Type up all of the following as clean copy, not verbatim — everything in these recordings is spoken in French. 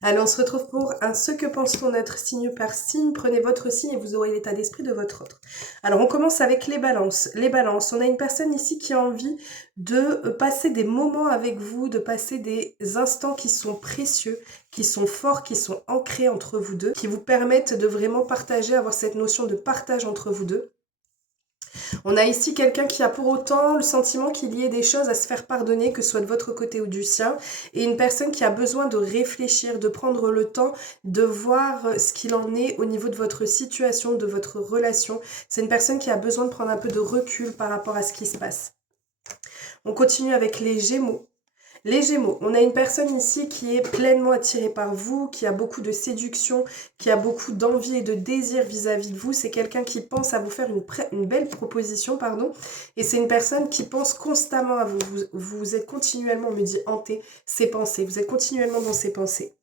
Allez, on se retrouve pour un ce que pense-t-on être signe par signe. Prenez votre signe et vous aurez l'état d'esprit de votre autre. Alors, on commence avec les balances. Les balances, on a une personne ici qui a envie de passer des moments avec vous, de passer des instants qui sont précieux, qui sont forts, qui sont ancrés entre vous deux, qui vous permettent de vraiment partager, avoir cette notion de partage entre vous deux. On a ici quelqu'un qui a pour autant le sentiment qu'il y ait des choses à se faire pardonner, que ce soit de votre côté ou du sien, et une personne qui a besoin de réfléchir, de prendre le temps de voir ce qu'il en est au niveau de votre situation, de votre relation. C'est une personne qui a besoin de prendre un peu de recul par rapport à ce qui se passe. On continue avec les Gémeaux. Les Gémeaux, on a une personne ici qui est pleinement attirée par vous, qui a beaucoup de séduction, qui a beaucoup d'envie et de désir vis-à-vis de vous. C'est quelqu'un qui pense à vous faire une belle proposition, pardon. Et c'est une personne qui pense constamment à vous. Vous êtes continuellement, on me dit, hanté ses pensées. Vous êtes continuellement dans ses pensées.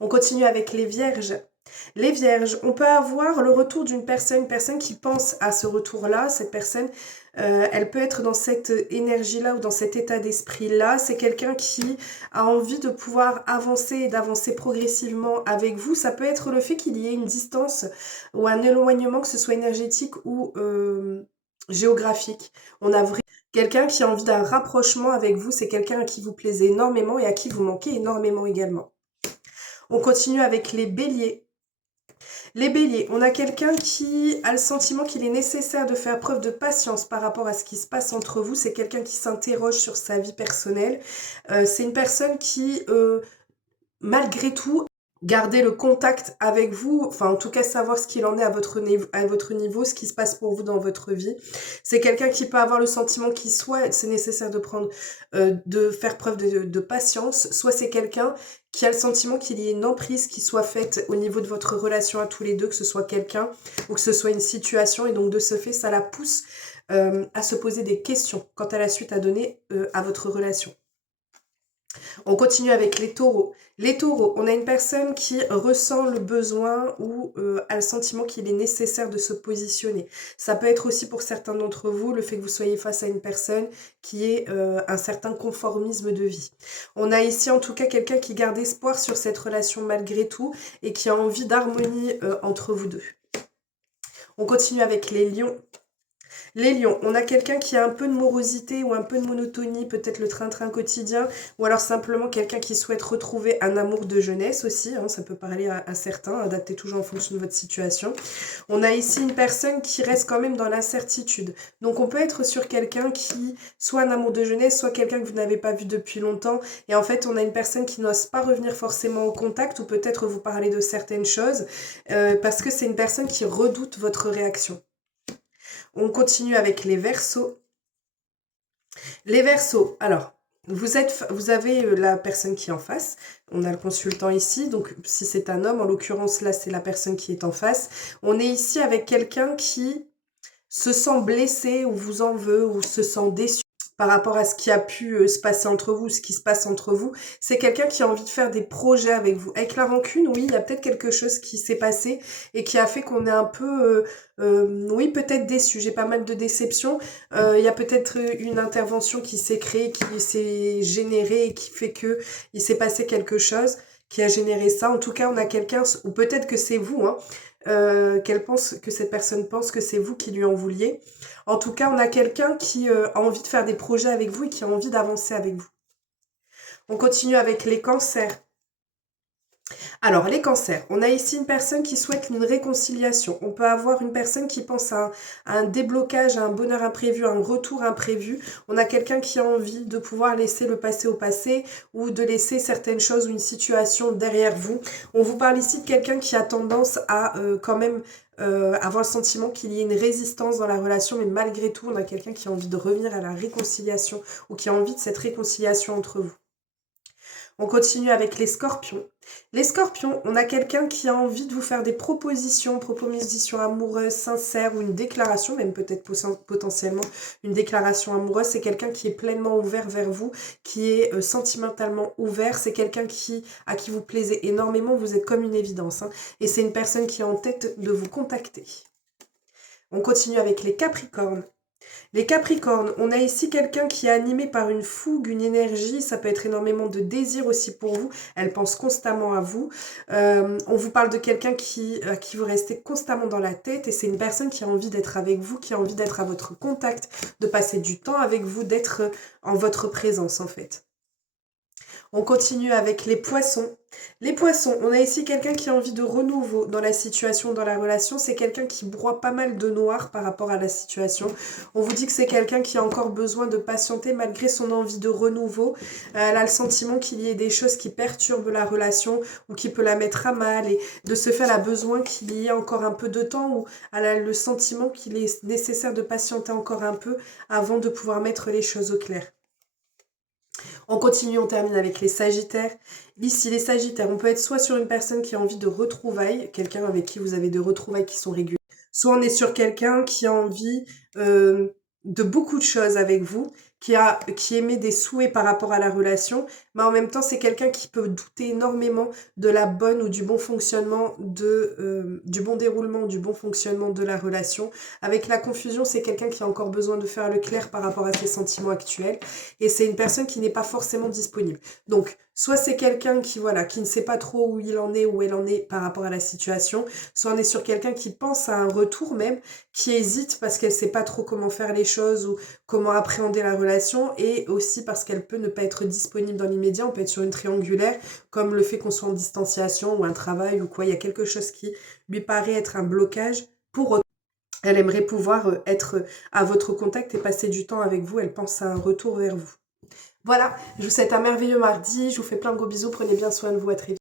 On continue avec les Vierges. Les Vierges, on peut avoir le retour d'une personne, une personne qui pense à ce retour-là. Cette personne, elle peut être dans cette énergie-là ou dans cet état d'esprit-là. C'est quelqu'un qui a envie de pouvoir avancer et d'avancer progressivement avec vous. Ça peut être le fait qu'il y ait une distance ou un éloignement, que ce soit énergétique ou géographique. On a vraiment quelqu'un qui a envie d'un rapprochement avec vous. C'est quelqu'un à qui vous plaisez énormément et à qui vous manquez énormément également. On continue avec les béliers. Les béliers, on a quelqu'un qui a le sentiment qu'il est nécessaire de faire preuve de patience par rapport à ce qui se passe entre vous. C'est quelqu'un qui s'interroge sur sa vie personnelle. C'est une personne qui, malgré tout, garder le contact avec vous, enfin en tout cas savoir ce qu'il en est à votre niveau, ce qui se passe pour vous dans votre vie. C'est quelqu'un qui peut avoir le sentiment qu'il soit c'est nécessaire de prendre, de faire preuve de patience, soit c'est quelqu'un qui a le sentiment qu'il y ait une emprise qui soit faite au niveau de votre relation à tous les deux, que ce soit quelqu'un ou que ce soit une situation, et donc de ce fait, ça la pousse à se poser des questions quant à la suite à donner à votre relation. On continue avec les taureaux. Les taureaux, on a une personne qui ressent le besoin ou a le sentiment qu'il est nécessaire de se positionner. Ça peut être aussi pour certains d'entre vous le fait que vous soyez face à une personne qui ait un certain conformisme de vie. On a ici en tout cas quelqu'un qui garde espoir sur cette relation malgré tout et qui a envie d'harmonie entre vous deux. On continue avec les lions. Les lions, on a quelqu'un qui a un peu de morosité ou un peu de monotonie, peut-être le train-train quotidien, ou alors simplement quelqu'un qui souhaite retrouver un amour de jeunesse aussi, hein, ça peut parler à certains, adapté toujours en fonction de votre situation. On a ici une personne qui reste quand même dans l'incertitude. Donc on peut être sur quelqu'un qui, soit un amour de jeunesse, soit quelqu'un que vous n'avez pas vu depuis longtemps, et en fait on a une personne qui n'ose pas revenir forcément au contact, ou peut-être vous parler de certaines choses, parce que c'est une personne qui redoute votre réaction. On continue avec les Verseaux. Les Verseaux, alors, vous avez la personne qui est en face. On a le consultant ici, donc si c'est un homme, en l'occurrence là, c'est la personne qui est en face. On est ici avec quelqu'un qui se sent blessé ou vous en veut ou se sent déçu par rapport à ce qui a pu se passer entre vous, ce qui se passe entre vous. C'est quelqu'un qui a envie de faire des projets avec vous. Avec la rancune, oui, il y a peut-être quelque chose qui s'est passé et qui a fait qu'on est un peu, oui, peut-être déçu. J'ai pas mal de déceptions. Il y a peut-être une intervention qui s'est créée, qui s'est générée et qui fait que il s'est passé quelque chose qui a généré ça. En tout cas, on a quelqu'un, ou peut-être que c'est vous, hein, que cette personne pense que c'est vous qui lui en vouliez. En tout cas, on a quelqu'un qui a envie de faire des projets avec vous et qui a envie d'avancer avec vous. On continue avec les cancers. Alors, les cancers, on a ici une personne qui souhaite une réconciliation. On peut avoir une personne qui pense à un déblocage, à un bonheur imprévu, à un retour imprévu. On a quelqu'un qui a envie de pouvoir laisser le passé au passé ou de laisser certaines choses ou une situation derrière vous. On vous parle ici de quelqu'un qui a tendance à quand même avoir le sentiment qu'il y ait une résistance dans la relation, mais malgré tout, on a quelqu'un qui a envie de revenir à la réconciliation ou qui a envie de cette réconciliation entre vous. On continue avec les scorpions. Les scorpions, on a quelqu'un qui a envie de vous faire des propositions amoureuses, sincères ou une déclaration, même peut-être potentiellement une déclaration amoureuse. C'est quelqu'un qui est pleinement ouvert vers vous, qui est sentimentalement ouvert. C'est quelqu'un à qui vous plaisez énormément, vous êtes comme une évidence, hein. Et c'est une personne qui est en tête de vous contacter. On continue avec les capricornes. Les Capricornes, on a ici quelqu'un qui est animé par une fougue, une énergie, ça peut être énormément de désir aussi pour vous, elle pense constamment à vous. On vous parle de quelqu'un qui vous restez constamment dans la tête et c'est une personne qui a envie d'être avec vous, qui a envie d'être à votre contact, de passer du temps avec vous, d'être en votre présence en fait. On continue avec les poissons. Les poissons, on a ici quelqu'un qui a envie de renouveau dans la situation, dans la relation. C'est quelqu'un qui broie pas mal de noir par rapport à la situation. On vous dit que c'est quelqu'un qui a encore besoin de patienter malgré son envie de renouveau. Elle a le sentiment qu'il y ait des choses qui perturbent la relation ou qui peut la mettre à mal. Et de ce fait, elle a besoin qu'il y ait encore un peu de temps ou elle a le sentiment qu'il est nécessaire de patienter encore un peu avant de pouvoir mettre les choses au clair. On continue, on termine avec les Sagittaires. Ici, les Sagittaires, on peut être soit sur une personne qui a envie de retrouvailles, quelqu'un avec qui vous avez des retrouvailles qui sont régulières, soit on est sur quelqu'un qui a envie de beaucoup de choses avec vous, qui émet des souhaits par rapport à la relation, mais en même temps, c'est quelqu'un qui peut douter énormément de la bonne ou du bon fonctionnement, du bon déroulement, du bon fonctionnement de la relation. Avec la confusion, c'est quelqu'un qui a encore besoin de faire le clair par rapport à ses sentiments actuels, et c'est une personne qui n'est pas forcément disponible. Donc, soit c'est quelqu'un qui, voilà, qui ne sait pas trop où il en est, où elle en est par rapport à la situation, soit on est sur quelqu'un qui pense à un retour même, qui hésite parce qu'elle sait pas trop comment faire les choses ou comment appréhender la relation, et aussi parce qu'elle peut ne pas être disponible dans l'immédiat. On peut être sur une triangulaire, comme le fait qu'on soit en distanciation ou un travail ou quoi. Il y a quelque chose qui lui paraît être un blocage. Pour autant, elle aimerait pouvoir être à votre contact et passer du temps avec vous. Elle pense à un retour vers vous. Voilà, je vous souhaite un merveilleux mardi. Je vous fais plein de gros bisous. Prenez bien soin de vous. À très vite.